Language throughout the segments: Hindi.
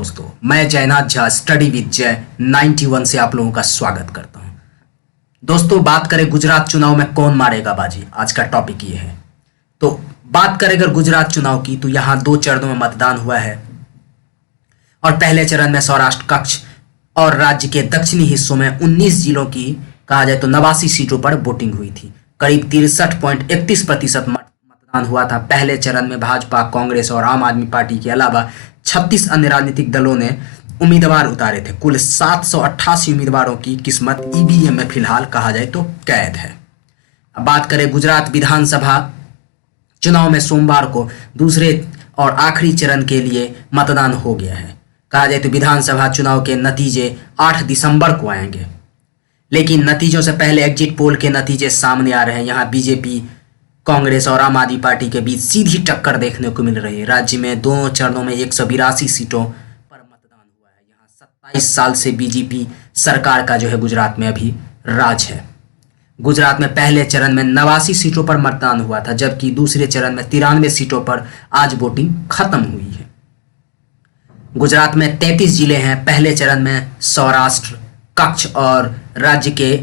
दोस्तों, मैं जयनाथ झा स्टडी विद जय 91 से आप लोगों का स्वागत करता हूं। दोस्तों, बात करें गुजरात चुनाव में कौन मारेगा बाजी, आज का टॉपिक ये है। तो बात करें अगर गुजरात चुनाव की, तो यहां 2 चरणों में मतदान हुआ है और पहले चरण में सौराष्ट्र कक्ष और राज्य के दक्षिणी हिस्सों में 19 जिलों की कहा जाए तो 89 सीटों पर वोटिंग हुई थी। करीब 63.31% मतदान हुआ था। पहले चरण में भाजपा, कांग्रेस और आम आदमी पार्टी के अलावा 36 अन्य राजनीतिक दलों ने उम्मीदवार उतारे थे। कुल 788 उम्मीदवारों की किस्मत ईवीएम में फिलहाल कहा जाए तो कैद है। अब बात करें गुजरात विधानसभा चुनाव में, सोमवार को दूसरे और आखिरी चरण के लिए मतदान हो गया है। कहा जाए तो विधानसभा चुनाव के नतीजे 8 दिसंबर को आएंगे, लेकिन नतीजों से पहले एग्जिट पोल के नतीजे सामने आ रहे हैं। यहाँ बीजेपी, कांग्रेस और आम आदमी पार्टी के बीच सीधी टक्कर देखने को मिल रही है। राज्य में दोनों चरणों में 182 सीटों पर मतदान हुआ है। यहाँ 27 साल से बीजेपी सरकार का जो है गुजरात में अभी राज है। गुजरात में पहले चरण में 89 सीटों पर मतदान हुआ था, जबकि दूसरे चरण में 93 सीटों पर आज वोटिंग खत्म हुई है। गुजरात में 33 जिले हैं। पहले चरण में सौराष्ट्र कक्ष और राज्य के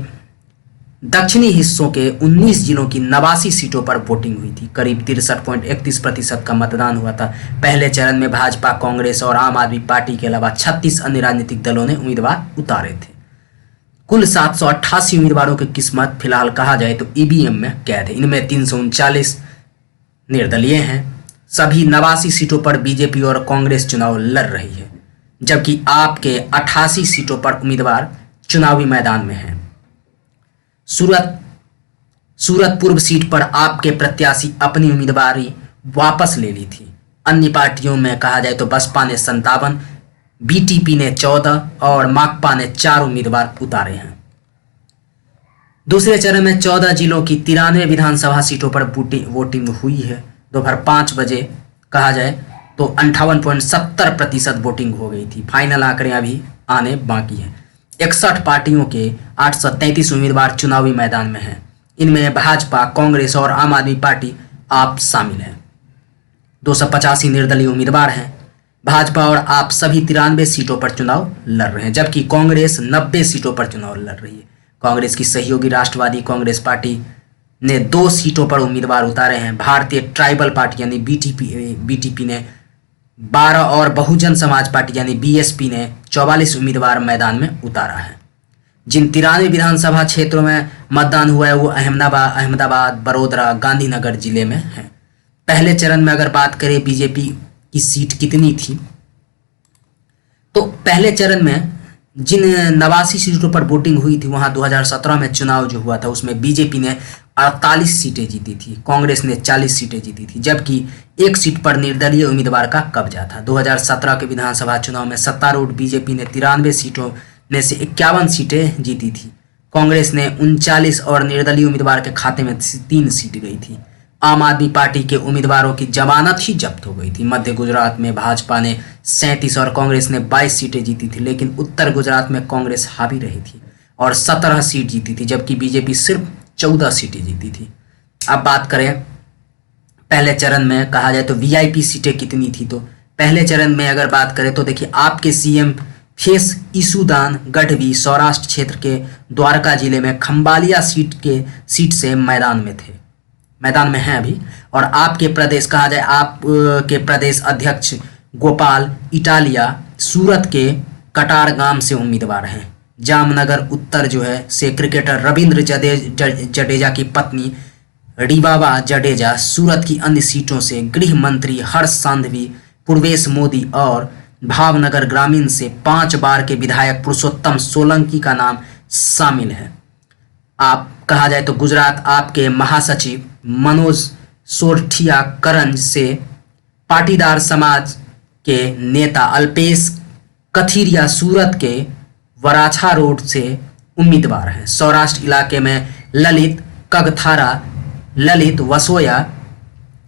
दक्षिणी हिस्सों के 19 जिलों की 89 सीटों पर वोटिंग हुई थी। करीब 63.31% का मतदान हुआ था। पहले चरण में भाजपा, कांग्रेस और आम आदमी पार्टी के अलावा 36 अन्य राजनीतिक दलों ने उम्मीदवार उतारे थे। कुल 788 उम्मीदवारों की किस्मत फिलहाल कहा जाए तो ईवीएम में कैद है। इनमें 339 निर्दलीय हैं। सभी 89 सीटों पर बीजेपी और कांग्रेस चुनाव लड़ रही है, जबकि आप के 88 सीटों पर उम्मीदवार चुनावी मैदान में हैं। सूरत पूर्व सीट पर आपके प्रत्याशी अपनी उम्मीदवारी वापस ले ली थी। अन्य पार्टियों में कहा जाए तो बसपा ने 57, बीटीपी ने 14 और माकपा ने 4 उम्मीदवार उतारे हैं। दूसरे चरण में 14 जिलों की 93 विधानसभा सीटों पर वोटिंग हुई है। दोपहर 5 बजे कहा जाए तो 58.70% वोटिंग हो गई थी। फाइनल आंकड़े अभी आने बाकी हैं। 61 पार्टियों के 833 उम्मीदवार चुनावी मैदान में हैं। इनमें भाजपा, कांग्रेस और आम आदमी पार्टी आप शामिल हैं। 285 निर्दलीय उम्मीदवार हैं। भाजपा और आप सभी 93 सीटों पर चुनाव लड़ रहे हैं, जबकि कांग्रेस 90 सीटों पर चुनाव लड़ रही है। कांग्रेस की सहयोगी राष्ट्रवादी कांग्रेस पार्टी ने 2 सीटों पर उम्मीदवार उतारे हैं। भारतीय ट्राइबल पार्टी यानी बीटीपी ने 12 और बहुजन समाज पार्टी यानी बीएसपी ने 44 उम्मीदवार मैदान में उतारा है। जिन 93 विधानसभा क्षेत्रों में मतदान हुआ है वो अहमदाबाद, बड़ोदरा, गांधीनगर जिले में है। पहले चरण में अगर बात करें बीजेपी की सीट कितनी थी, तो पहले चरण में जिन 89 सीटों पर वोटिंग हुई थी, वहां 2017 में चुनाव जो हुआ था उसमें बीजेपी ने 48 सीटें जीती थी, कांग्रेस ने 40 सीटें जीती थी, जबकि 1 सीट पर निर्दलीय उम्मीदवार का कब्जा था। 2017 के विधानसभा चुनाव में सत्तारूढ़ बीजेपी ने 93 सीटों में से 51 सीटें जीती थी। कांग्रेस ने 39 और निर्दलीय उम्मीदवार के खाते में 3 सीट गई थी। आम आदमी पार्टी के उम्मीदवारों की जमानत ही जब्त हो गई थी। मध्य गुजरात में भाजपा ने 37 और कांग्रेस ने 22 सीटें जीती थी, लेकिन उत्तर गुजरात में कांग्रेस हावी रही थी और 17 सीट जीती थी, जबकि बीजेपी सिर्फ 14 सीटें जीती थी। अब बात करें पहले चरण में कहा जाए तो वीआईपी सीटें कितनी थी, तो पहले चरण में अगर बात करें तो देखिए आपके सीएम फेस ईसुदान गढ़वी सौराष्ट्र क्षेत्र के द्वारका जिले में खंबालिया सीट से मैदान में हैं अभी। और आपके प्रदेश कहा जाए आप के प्रदेश अध्यक्ष गोपाल इटालिया सूरत के कटार गांव से उम्मीदवार हैं। जामनगर उत्तर जो है से क्रिकेटर रविंद्र जडेजा की पत्नी रीवाबा जडेजा, सूरत की अन्य सीटों से गृह मंत्री हर्ष सांघवी, पूर्वेश मोदी और भावनगर ग्रामीण से 5 बार के विधायक पुरुषोत्तम सोलंकी का नाम शामिल है। आप कहा जाए तो गुजरात आपके महासचिव मनोज सोरठिया करंज से पाटीदार समाज के नेता अल्पेश कथीरिया सूरत के वराछा रोड से उम्मीदवार हैं। सौराष्ट्र इलाके में ललित कगथारा, ललित वसोया,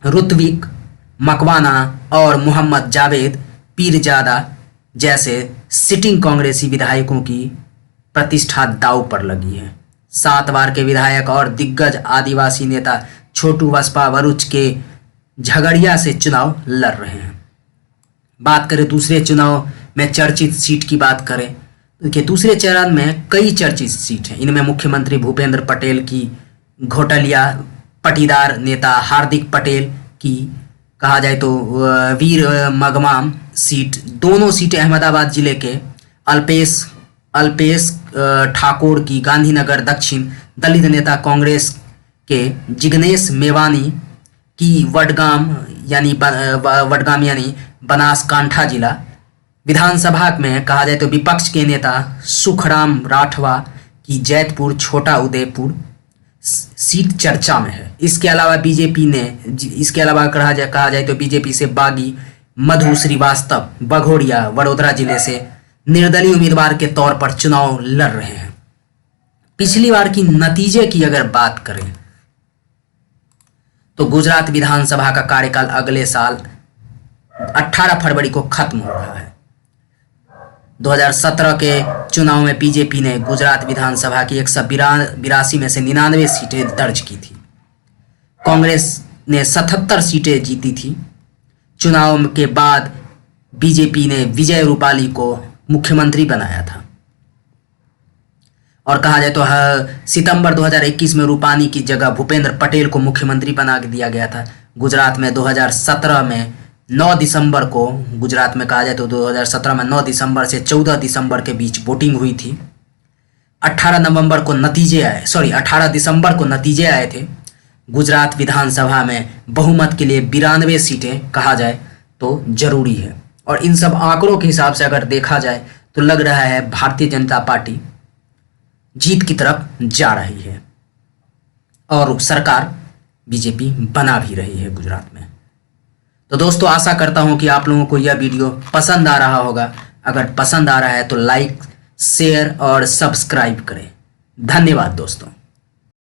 ऋत्विक मकवाना और मोहम्मद जावेद पीरजादा जैसे सिटिंग कांग्रेसी विधायकों की प्रतिष्ठा दांव पर लगी है। 7 बार के विधायक और दिग्गज आदिवासी नेता छोटू बसपा भरूच के झगड़िया से चुनाव लड़ रहे हैं। बात करें दूसरे चुनाव में चर्चित सीट की बात करें कि दूसरे चरण में कई चर्चित सीट हैं। इनमें मुख्यमंत्री भूपेंद्र पटेल की घोटालिया पटीदार नेता हार्दिक पटेल की कहा जाए तो वीर मगमाम सीट, दोनों सीटें अहमदाबाद जिले के अल्पेश ठाकुर की गांधीनगर दक्षिण, दलित नेता कांग्रेस के जिग्नेश मेवानी की वडगाम यानी बनासकांठा जिला। विधानसभा में कहा जाए तो विपक्ष के नेता सुखराम राठवा की जैतपुर छोटा उदयपुर सीट चर्चा में है। इसके अलावा कहा जाए तो बीजेपी से बागी मधु श्रीवास्तव बघोड़िया वडोदरा जिले से निर्दलीय उम्मीदवार के तौर पर चुनाव लड़ रहे हैं। पिछली बार की नतीजे की अगर बात करें तो गुजरात विधानसभा का कार्यकाल अगले साल 18 फरवरी को खत्म हो रहा है। 2017 के चुनाव में बीजेपी ने गुजरात विधानसभा की 182 में से 99 सीटें दर्ज की थी। कांग्रेस ने 77 सीटें जीती थी। चुनाव के बाद बीजेपी ने विजय रूपाली को मुख्यमंत्री बनाया था और कहा जाए तो सितंबर 2021 में रूपानी की जगह भूपेंद्र पटेल को मुख्यमंत्री बना दिया गया था। गुजरात में 2017 में 9 दिसंबर को गुजरात में कहा जाए तो 2017 में 9 दिसंबर से 14 दिसंबर के बीच वोटिंग हुई थी। 18 दिसंबर को नतीजे आए थे। गुजरात विधानसभा में बहुमत के लिए 92 सीटें कहा जाए तो जरूरी है और इन सब आंकड़ों के हिसाब से अगर देखा जाए तो लग रहा है भारतीय जनता पार्टी जीत की तरफ जा रही है और सरकार बीजेपी बना भी रही है गुजरात में। तो दोस्तों आशा करता हूं कि आप लोगों को यह वीडियो पसंद आ रहा होगा। अगर पसंद आ रहा है तो लाइक, शेयर और सब्सक्राइब करें। धन्यवाद दोस्तों।